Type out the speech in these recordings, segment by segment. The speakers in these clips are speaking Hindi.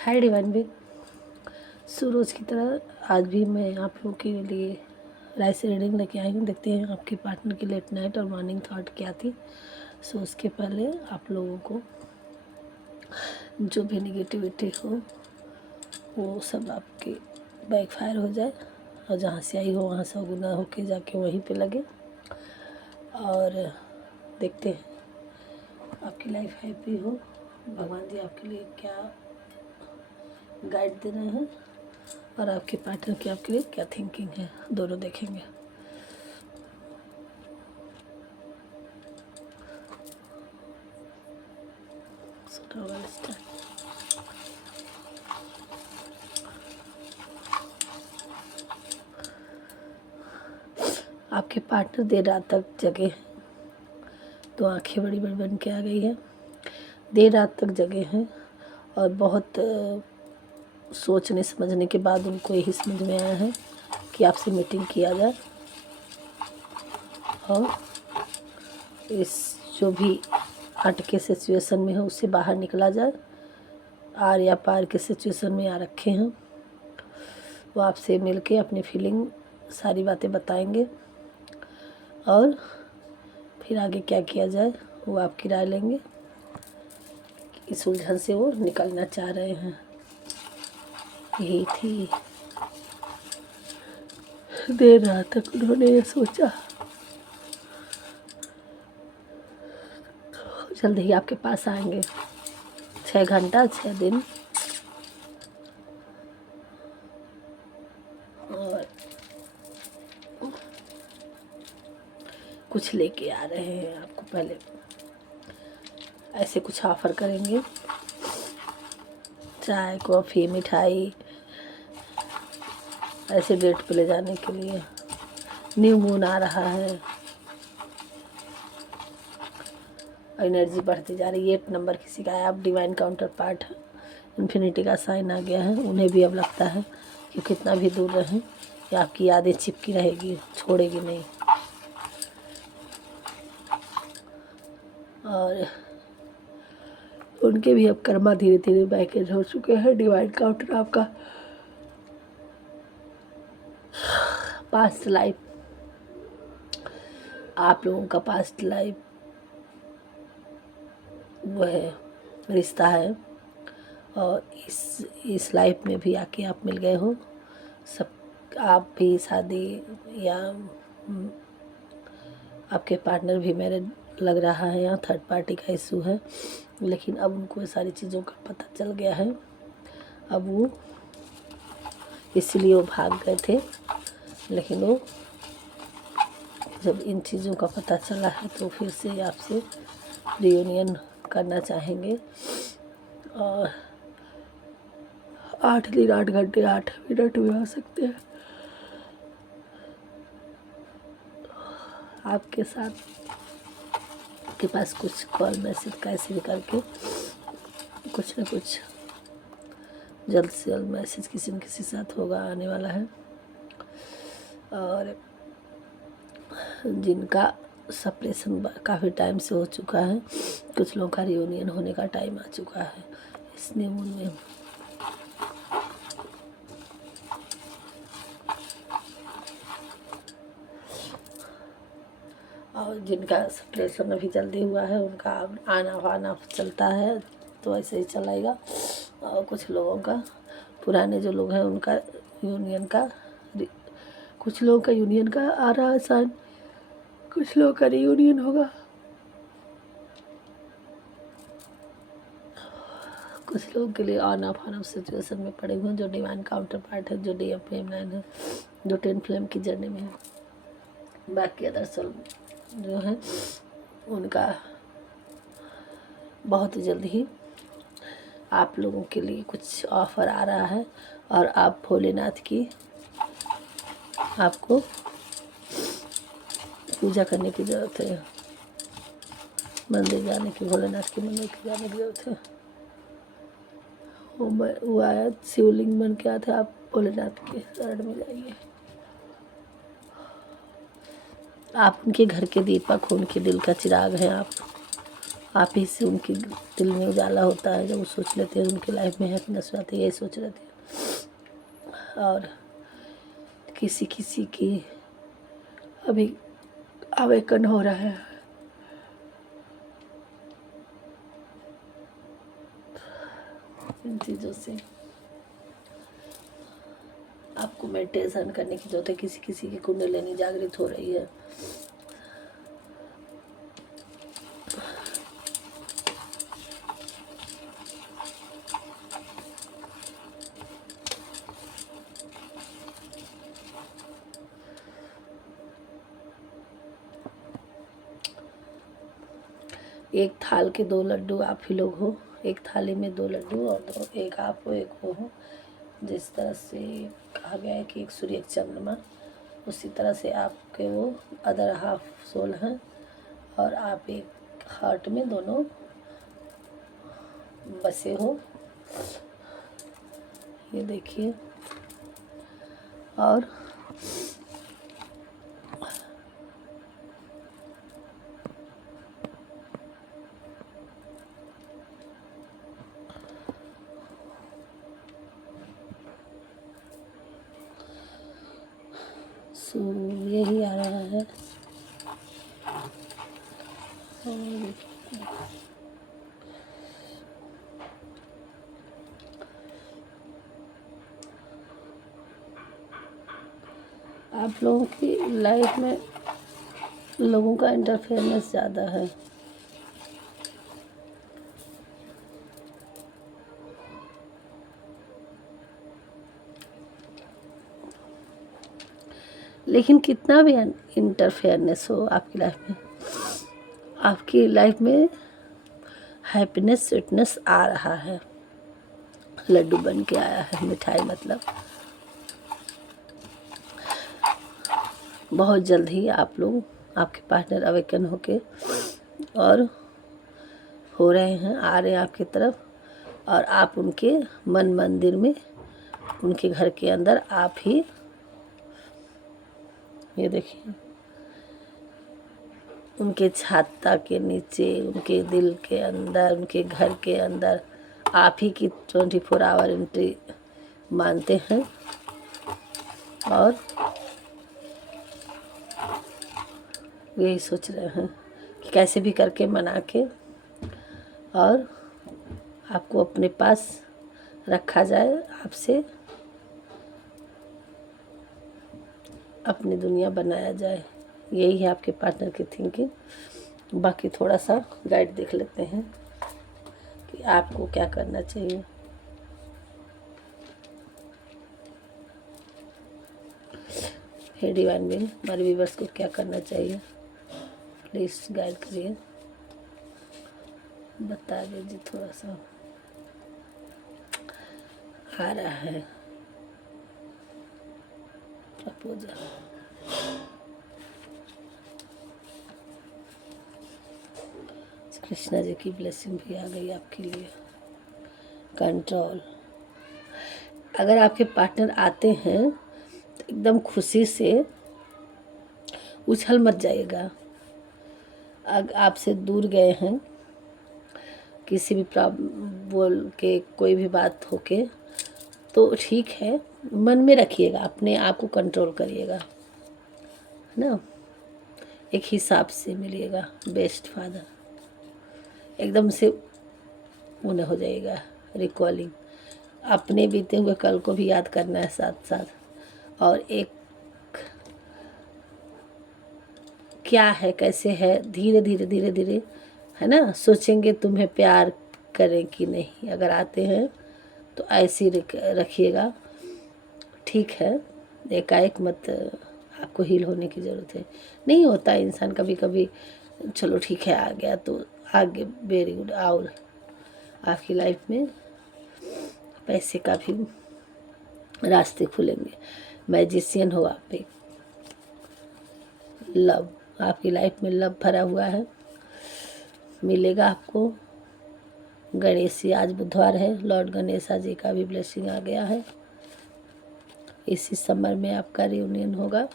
हाय डिवाइन भी। सो रोज़ की तरह आज भी मैं आप लोगों के लिए राय से रीडिंग लेके आई हूँ। देखते हैं आपके पार्टनर की लेट नाइट और मॉर्निंग थॉट क्या थी। सो उसके पहले आप लोगों को जो भी निगेटिविटी हो वो सब आपके बैकफायर हो जाए और जहाँ से आई हो वहाँ से गुना होके जाके वहीं पे लगे। और देखते हैं आपकी लाइफ हैप्पी हो, भगवान जी आपके लिए क्या गाइड दे रहे हैं और आपके पार्टनर की आपके लिए क्या थिंकिंग है, दोनों देखेंगे। आपके पार्टनर देर रात तक जगे हैं, तो आंखें बड़ी बड़ी बन के आ गई है। देर रात तक जगे हैं और बहुत सोचने समझने के बाद उनको यही समझ में आया है कि आपसे मीटिंग किया जाए और इस जो भी अटके सिचुएशन में है उससे बाहर निकला जाए। आर या पार के सिचुएशन में आ रखे हैं, वो आपसे मिलके अपनी फीलिंग सारी बातें बताएंगे और फिर आगे क्या किया जाए वो आपकी राय लेंगे। इस उलझन से वो निकलना चाह रहे हैं, यही थी। देर रात तक उन्होंने ये सोचा, जल्द ही आपके पास आएंगे। 6 घंटा 6 दिन और कुछ लेके आ रहे हैं आपको। पहले ऐसे कुछ ऑफर करेंगे, चाय कॉफ़ी मिठाई, ऐसे डेट पे ले जाने के लिए। न्यू मून आ रहा है, एनर्जी बढ़ती जा रही है। 8 नंबर किसी का है, आप डिवाइन काउंटर पार्ट है, इन्फिनिटी का साइन आ गया है। उन्हें भी अब लगता है कि कितना भी दूर रहें कि आपकी यादें चिपकी रहेगी, छोड़ेगी नहीं। और उनके भी अब कर्मा धीरे धीरे बैकेज हो चुके हैं। डिवाइन काउंटर आपका पास्ट लाइफ, आप लोगों का पास्ट लाइफ वो है, रिश्ता है। और इस लाइफ में भी आके आप मिल गए हो। सब आप भी शादी या आपके पार्टनर भी मैरिड लग रहा है, यहाँ थर्ड पार्टी का इशू है। लेकिन अब उनको सारी चीज़ों का पता चल गया है। अब वो इसलिए वो भाग गए थे, लेकिन वो जब इन चीज़ों का पता चला है तो फिर से आपसे रियूनियन करना चाहेंगे। और 8 दिन 8 घंटे 8 मिनट में आ सकते हैं आपके साथ। के पास कुछ कॉल मैसेज कैसे भी करके कुछ न कुछ जल्द से जल्द मैसेज किसी न किसी साथ होगा, आने वाला है। और जिनका सेपरेशन काफ़ी टाइम से हो चुका है, कुछ लोगों का रियूनियन होने का टाइम आ चुका है इस न्यू मून में। और जिनका सेपरेशन अभी जल्दी हुआ है उनका आना वाना चलता है, तो ऐसे ही चलाएगा। और कुछ लोगों का, पुराने जो लोग हैं उनका यूनियन का, कुछ लोगों का यूनियन का आ रहा है साइन, कुछ लोगों का रियूनियन होगा। कुछ लोगों के लिए ऑन ऑफ सिचुएशन में पड़े हुए हैं, जो डिवाइन काउंटर पार्ट है, जो डी एफ फ्लेम 9 है, जो 10 फ्लेम की जर्नी में है। बाकी अदर सोल जो है उनका बहुत जल्द ही आप लोगों के लिए कुछ ऑफ़र आ रहा है। और आप भोलेनाथ की आपको पूजा करने की ज़रूरत है, मंदिर जाने की, भोलेनाथ के मंदिर की जाने की ज़रूरत है। वो आया शिवलिंग बन के आते, आप भोलेनाथ के शरण में जाइए। आप उनके घर के दीपक, उनके दिल का चिराग हैं आप। आप ही से उनके दिल में उजाला होता है, जब वो सोच लेते हैं उनकी लाइफ में हैप्पीनेस आती है, यही सोच रहे थे। और किसी किसी की अभी अवेकन हो रहा है। इन चीज़ों से आपको मेडिटेशन करने की जरूरत है। किसी किसी की कुंडलिनी जागृत हो रही है। एक थाल के 2 लड्डू आप ही लोग हो। एक थाली में 2 लड्डू और दो, एक आप हो एक वो हो। जिस तरह से कहा गया है कि एक सूर्य एक चंद्रमा, उसी तरह से आपके वो अदर हाफ सोल हैं और आप एक हार्ट में दोनों बसे हो। ये देखिए। और सूर्य ही आ रहा है। और आप लोगों की लाइफ में लोगों का इंटरफेरेंस ज़्यादा है। लेकिन कितना भी इंटरफेरेंस हो आपकी लाइफ में हैप्पीनेस स्वीटनेस आ रहा है। लड्डू बन के आया है, मिठाई मतलब। बहुत जल्द ही आप लोग, आपके पार्टनर अवेकन होके और हो रहे हैं, आ रहे हैं आपकी तरफ। और आप उनके मन मंदिर में, उनके घर के अंदर आप ही, ये देखिए, उनके छाता के नीचे, उनके दिल के अंदर, उनके घर के अंदर आप ही की 24 आवर एंट्री मानते हैं। और यही सोच रहे हैं कि कैसे भी करके मना के और आपको अपने पास रखा जाए, आपसे अपनी दुनिया बनाया जाए। यही है आपके पार्टनर की थिंकिंग। बाकी थोड़ा सा गाइड देख लेते हैं कि आपको क्या करना चाहिए। हे डिवाइन विल, हमारे व्यूवर्स को क्या करना चाहिए, प्लीज़ गाइड करिए, बता दीजिए। थोड़ा सा आ रहा है प्रपोजल। कृष्णा जी की ब्लेसिंग भी आ गई आपके लिए। कंट्रोल। अगर आपके पार्टनर आते हैं तो एकदम खुशी से उछल मत जाइएगा। अगर आपसे दूर गए हैं, किसी भी बोल के, कोई भी बात होके, तो ठीक है, मन में रखिएगा, अपने आप को कंट्रोल करिएगा, है ना। एक हिसाब से मिलिएगा। बेस्ट फादर एकदम से उन्हें हो जाएगा रिकॉलिंग। अपने बीते हुए कल को भी याद करना है साथ साथ। और एक क्या है, कैसे है, धीरे धीरे धीरे धीरे, है ना, सोचेंगे तुम्हें प्यार करें कि नहीं। अगर आते हैं तो ऐसे ही रखिएगा, ठीक है। एकाएक मत, आपको हील होने की ज़रूरत है। नहीं होता इंसान कभी कभी, चलो ठीक है आ गया तो आगे वेरी गुड। और आपकी लाइफ में पैसे का भी रास्ते खुलेंगे। मैजिशियन हो आप एक। लव, आपकी लाइफ में लव भरा हुआ है, मिलेगा आपको। गणेश जी, आज बुधवार है, लॉर्ड गणेशा जी का भी ब्लेसिंग आ गया है। इसी समर में आपका रियूनियन होगा।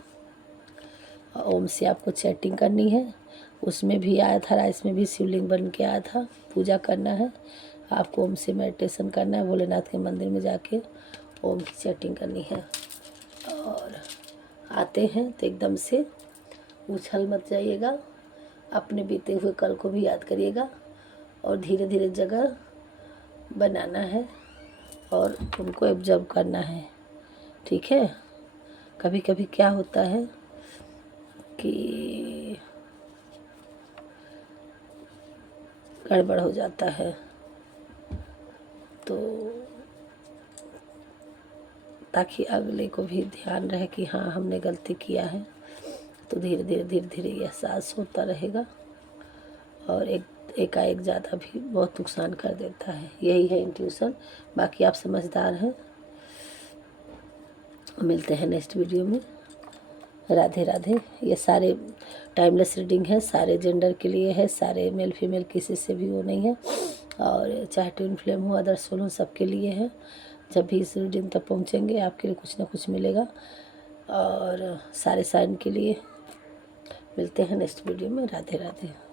ओम से आपको चैटिंग करनी है, उसमें भी आया था, राइस में भी शिवलिंग बन के आया था। पूजा करना है आपको, ओम से मेडिटेशन करना है, भोलेनाथ के मंदिर में जाके ओम की चैटिंग करनी है। और आते हैं तो एकदम से उछल मत जाइएगा, अपने बीते हुए कल को भी याद करिएगा और धीरे धीरे जगह बनाना है और उनको ऑब्जर्व करना है, ठीक है। कभी कभी क्या होता है कि गड़बड़ हो जाता है, तो ताकि अगले को भी ध्यान रहे कि हाँ हमने गलती किया है, तो धीरे धीरे ये एहसास होता रहेगा और एकाएक ज़्यादा भी बहुत नुकसान कर देता है। यही है इंट्यूशन। बाकी आप समझदार हैं। मिलते हैं नेक्स्ट वीडियो में। राधे राधे। ये सारे टाइमलेस रीडिंग है, सारे जेंडर के लिए है, सारे मेल फीमेल किसी से भी वो नहीं है, और चाहे ट्विन फ्लेम हो, अदर सोल हो, सबके लिए है। जब भी इस रीडिंग तक पहुँचेंगे आपके लिए कुछ ना कुछ मिलेगा, और सारे साइन के लिए। मिलते हैं नेक्स्ट वीडियो में। राधे राधे।